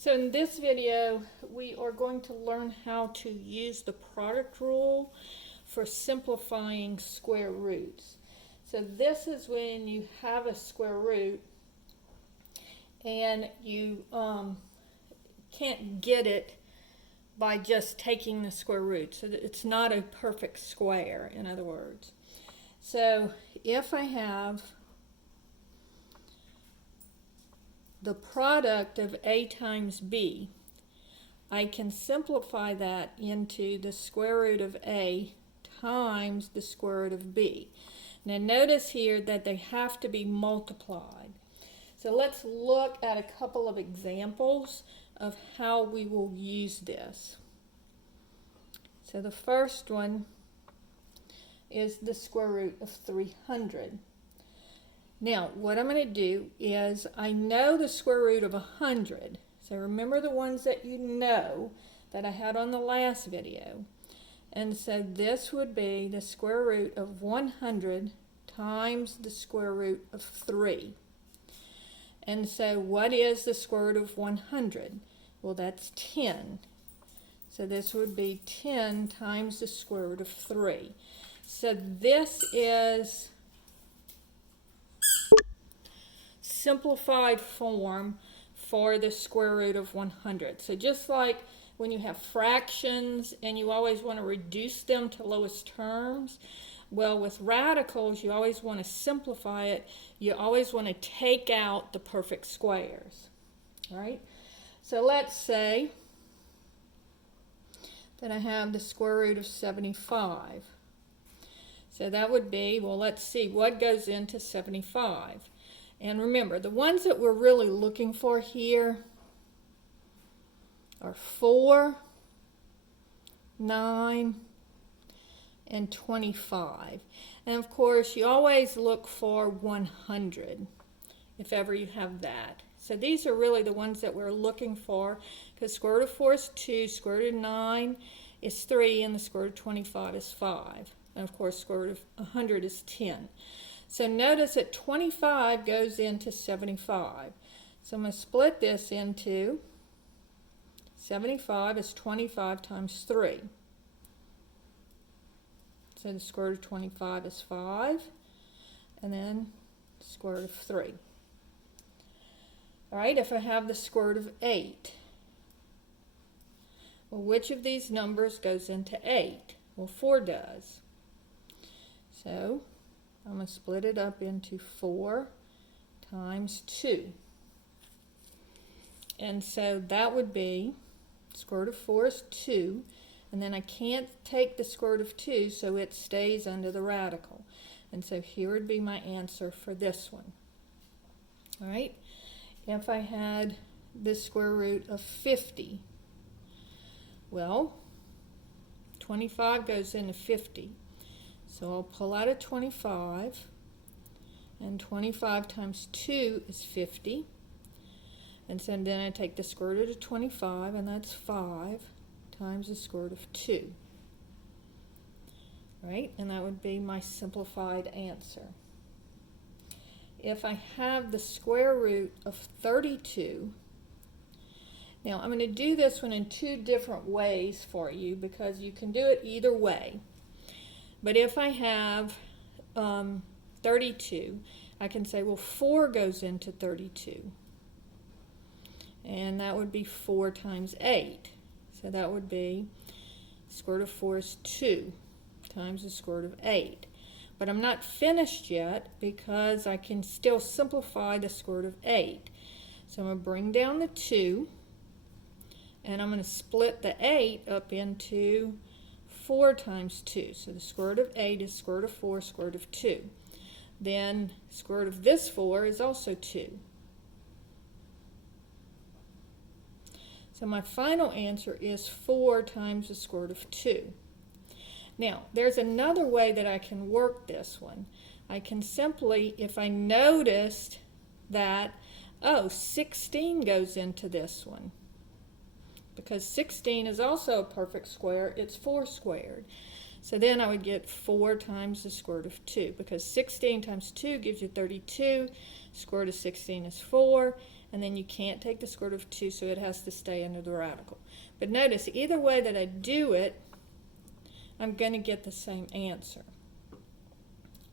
So in this video, we are going to learn how to use the product rule for simplifying square roots. So this is when you have a square root and you can't get it by just taking the square root. So it's not a perfect square, in other words. So if I have the product of a times b, I can simplify that into the square root of a times the square root of b. Now notice here that they have to be multiplied. So let's look at a couple of examples of how we will use this. So the first one is the square root of 300. Now, what I'm going to do is I know the square root of 100. So remember the ones that you know that I had on the last video. And so this would be the square root of 100 times the square root of 3. And so what is the square root of 100? Well, that's 10. So this would be 10 times the square root of 3. So this is simplified form for the square root of 100. So just like when you have fractions and you always want to reduce them to lowest terms, well, with radicals, you always want to simplify it. You always want to take out the perfect squares, right? So let's say that I have the square root of 75. So that would be, well, let's see, what goes into 75? And remember, the ones that we're really looking for here are 4, 9, and 25. And of course, you always look for 100, if ever you have that. So these are really the ones that we're looking for, because square root of 4 is 2, square root of 9 is 3, and the square root of 25 is 5. And of course, square root of 100 is 10. So notice that 25 goes into 75. So I'm going to split this into 75 is 25 times 3. So the square root of 25 is 5, and then the square root of 3. All right, if I have the square root of 8, well, which of these numbers goes into 8? Well, 4 does. So I'm going to split it up into 4 times 2. And so that would be, square root of 4 is 2, and then I can't take the square root of 2, so it stays under the radical. And so here would be my answer for this one. All right, if I had the square root of 50, well, 25 goes into 50. So I'll pull out a 25, and 25 times 2 is 50. And so then I take the square root of 25, and that's 5 times the square root of 2. Right? And that would be my simplified answer. If I have the square root of 32, now I'm going to do this one in two different ways for you because you can do it either way. But if I have 32, I can say, well, 4 goes into 32. And that would be 4 times 8. So that would be square root of 4 is 2 times the square root of 8. But I'm not finished yet because I can still simplify the square root of 8. So I'm going to bring down the 2, and I'm going to split the 8 up into 4 times 2. So the square root of 8 is square root of 4, square root of 2. Then square root of this 4 is also 2. So my final answer is 4 times the square root of 2. Now, there's another way that I can work this one. I can simply, if I noticed that, oh, 16 goes into this one, because 16 is also a perfect square, it's 4 squared. So then I would get 4 times the square root of 2, because 16 times 2 gives you 32, square root of 16 is 4, and then you can't take the square root of 2, so it has to stay under the radical. But notice, either way that I do it, I'm going to get the same answer.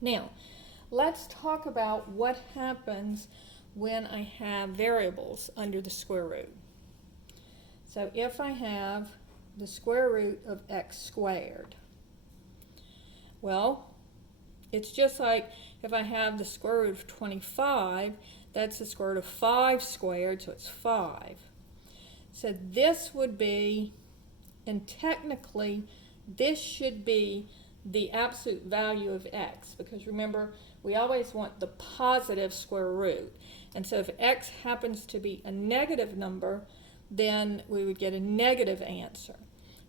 Now, let's talk about what happens when I have variables under the square root. So if I have the square root of x squared, well, it's just like if I have the square root of 25, that's the square root of 5 squared, so it's 5. So this would be, and technically, this should be the absolute value of x, because remember, we always want the positive square root. And so if x happens to be a negative number, then we would get a negative answer.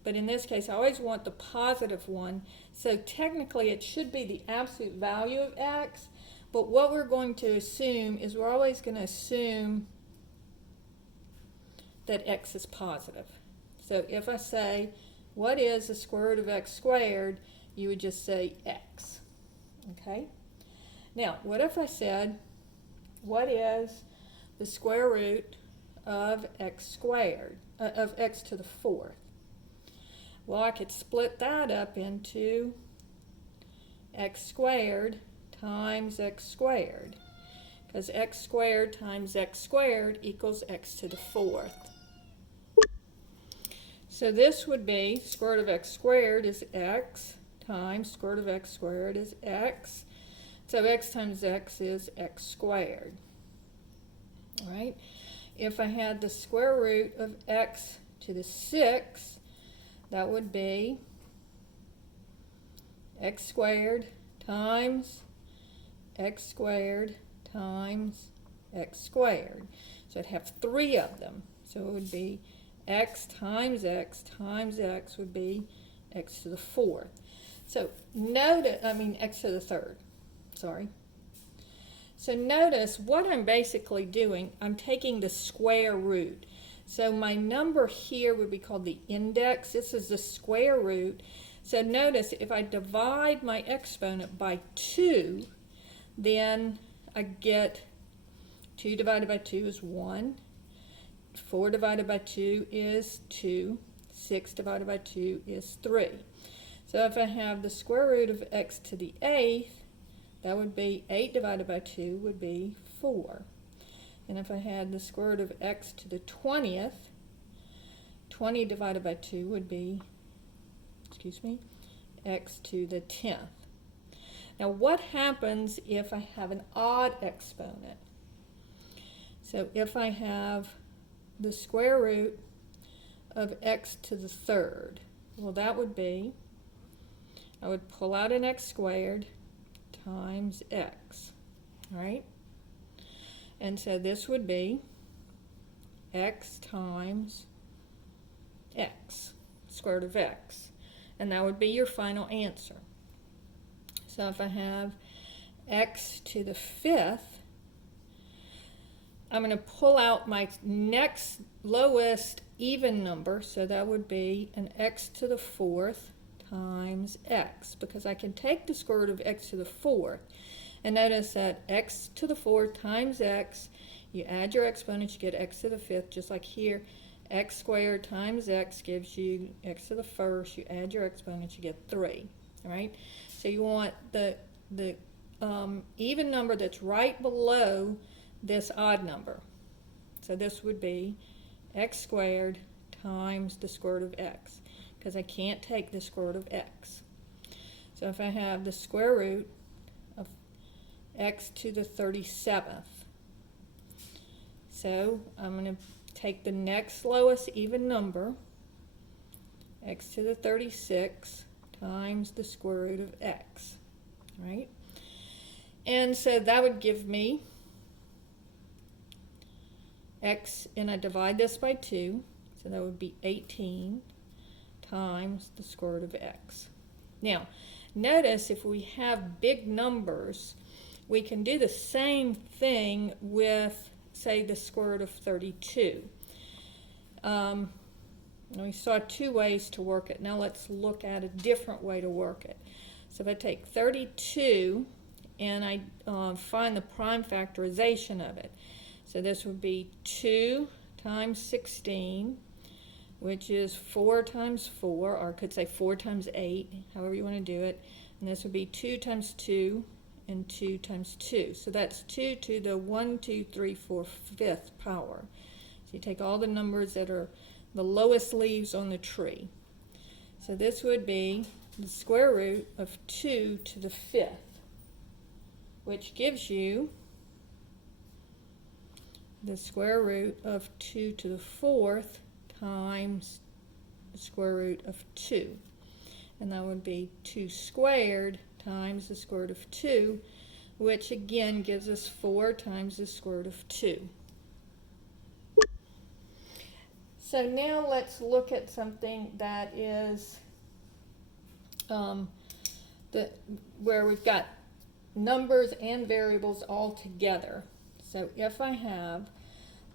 But in this case, I always want the positive one, so technically it should be the absolute value of x, but what we're going to assume is we're always going to assume that x is positive. So if I say, what is the square root of x squared, you would just say x. Okay? Now, what if I said, what is the square root of x squared, of x to the 4th? Well, I could split that up into x squared times x squared, because x squared times x squared equals x to the 4th. So this would be square root of x squared is x times square root of x squared is x. So x times x is x squared. All right. If I had the square root of x to the 6th, that would be x squared times x squared times x squared. So I'd have 3 of them. So it would be x times x would be x to the 4th. So notice, x to the 3rd, sorry. So notice what I'm basically doing, I'm taking the square root. So my number here would be called the index. This is the square root. So notice if I divide my exponent by 2, then I get 2 divided by 2 is 1. 4 divided by 2 is 2. 6 divided by 2 is 3. So if I have the square root of x to the 8th, that would be 8 divided by 2 would be 4. And if I had the square root of x to the 20th, 20 divided by 2 would be, x to the 10th. Now what happens if I have an odd exponent? So if I have the square root of x to the 3rd, well, that would be, I would pull out an x squared times x, right? And so this would be x times x, square root of x. And that would be your final answer. So if I have x to the 5th, I'm going to pull out my next lowest even number, so that would be an x to the 4th times x, because I can take the square root of x to the 4th, and notice that x to the 4th times x, you add your exponents, you get x to the 5th, just like here, x squared times x gives you x to the 1st, you add your exponents, you get 3, all right? So you want the even number that's right below this odd number. So this would be x squared times the square root of x, because I can't take the square root of x. So if I have the square root of x to the 37th, so I'm going to take the next lowest even number, x to the 36 times the square root of x, right? And so that would give me x, and I divide this by 2, so that would be 18 times the square root of x. Now, notice if we have big numbers, we can do the same thing with, say, the square root of 32. We saw 2 ways to work it. Now let's look at a different way to work it. So if I take 32 and I find the prime factorization of it, So this would be 2 times 16, which is 4 times 4, or I could say 4 times 8, however you want to do it. And this would be 2 times 2 and 2 times 2. So that's 2 to the 1, 2, 3, 4, 5th power. So you take all the numbers that are the lowest leaves on the tree. So this would be the square root of 2 to the 5th, which gives you the square root of 2 to the 4th times the square root of 2. And that would be 2 squared times the square root of 2, which again gives us 4 times the square root of 2. So now let's look at something that is where we've got numbers and variables all together. So if I have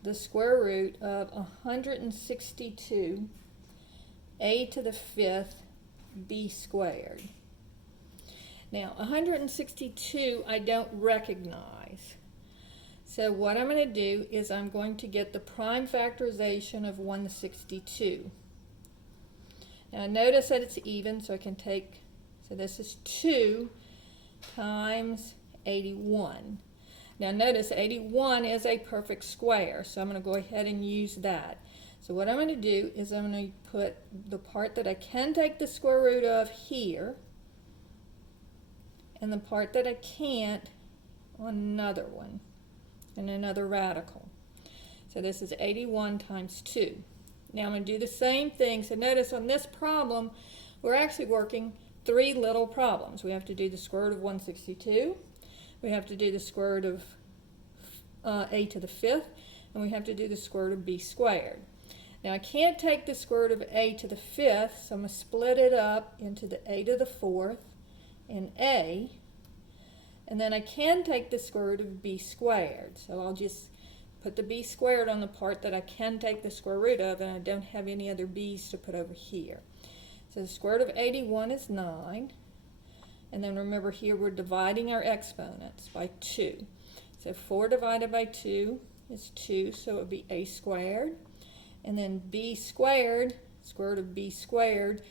the square root of 162 a to the 5th b squared. Now 162 I don't recognize. So what I'm going to do is I'm going to get the prime factorization of 162. Now notice that it's even, so I can take, so this is 2 times 81. Now notice 81 is a perfect square, so I'm going to go ahead and use that. So what I'm going to do is I'm going to put the part that I can take the square root of here, and the part that I can't on another one, and another radical. So this is 81 times 2. Now I'm going to do the same thing. So notice on this problem, we're actually working 3 little problems. We have to do the square root of 162. We have to do the square root of a to the 5th, and we have to do the square root of b squared. Now I can't take the square root of a to the 5th, so I'm going to split it up into the a to the 4th and a, and then I can take the square root of b squared. So I'll just put the b squared on the part that I can take the square root of, and I don't have any other b's to put over here. So the square root of 81 is 9. And then remember here we're dividing our exponents by 2. So 4 divided by 2 is 2, so it would be a squared. And then b squared, square root of b squared,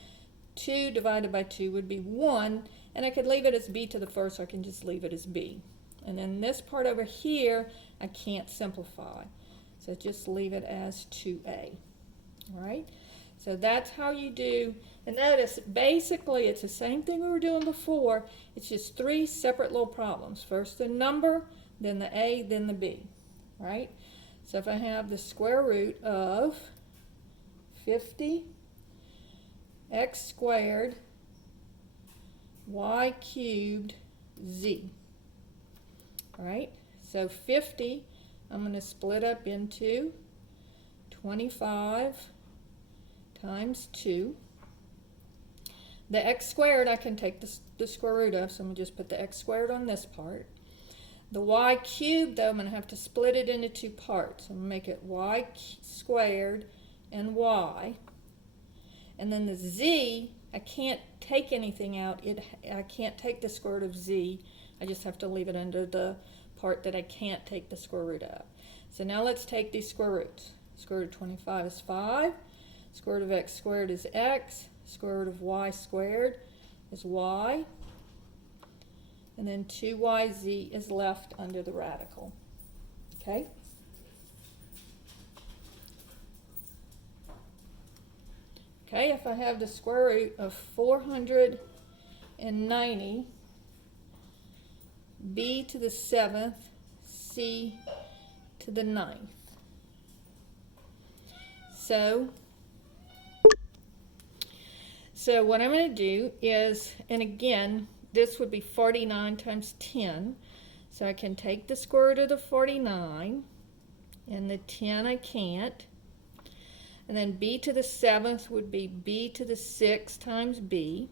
2 divided by 2 would be 1. And I could leave it as b to the 1st, so I can just leave it as b. And then this part over here, I can't simplify. So just leave it as 2a. All right? So that's how you do. And notice, basically, it's the same thing we were doing before. It's just 3 separate little problems. First the number, then the a, then the b. Right? So if I have the square root of 50 x squared y cubed z. All right? So 50, I'm going to split up into 25 times 2. The x squared I can take the square root of, so I'm going to just put the x squared on this part. The y cubed, though, I'm going to have to split it into 2 parts. I'm going to make it y squared and y. And then the z, I can't take anything out. I can't take the square root of z. I just have to leave it under the part that I can't take the square root of. So now let's take these square roots. Square root of 25 is 5. Square root of x squared is x. Square root of y squared is y. And then 2yz is left under the radical. Okay? Okay, if I have the square root of 490, b to the 7th, c to the 9th. So what I'm going to do is, and again, this would be 49 times 10. So I can take the square root of the 49, and the 10 I can't. And then b to the 7th would be b to the 6th times b.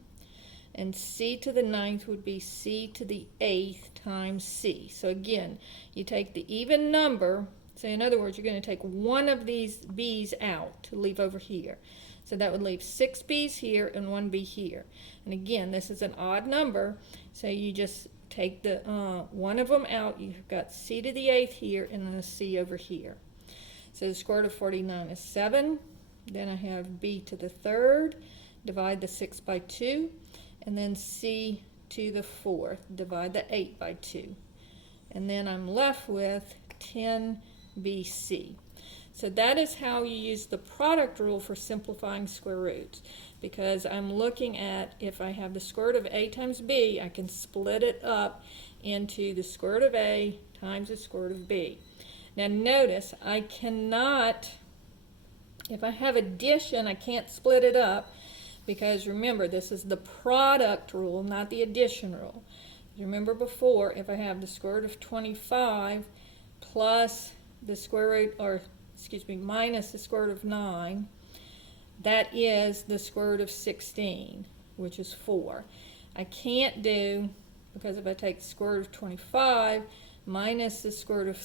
And c to the 9th would be c to the 8th times c. So again, you take the even number. So in other words, you're going to take one of these b's out to leave over here. So that would leave 6 b's here and 1 b here. And again, this is an odd number, so you just take the one of them out. You've got c to the 8th here and then a c over here. So the square root of 49 is 7. Then I have b to the 3rd, divide the 6 by 2, and then c to the 4th, divide the 8 by 2. And then I'm left with 10bc. So that is how you use the product rule for simplifying square roots, because I'm looking at, if I have the square root of a times b, I can split it up into the square root of a times the square root of b. Now notice, I cannot, if I have addition, I can't split it up, because remember, this is the product rule, not the addition rule. Remember before, if I have the square root of 25 plus the square root, or excuse me, minus the square root of 9, that is the square root of 16, which is 4. I can't do, because if I take the square root of 25 minus the square root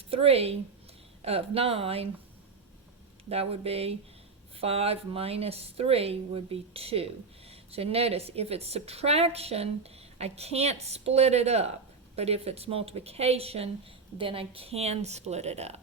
of 9, that would be 5 minus 3 would be 2. So notice, if it's subtraction, I can't split it up, but if it's multiplication, then I can split it up.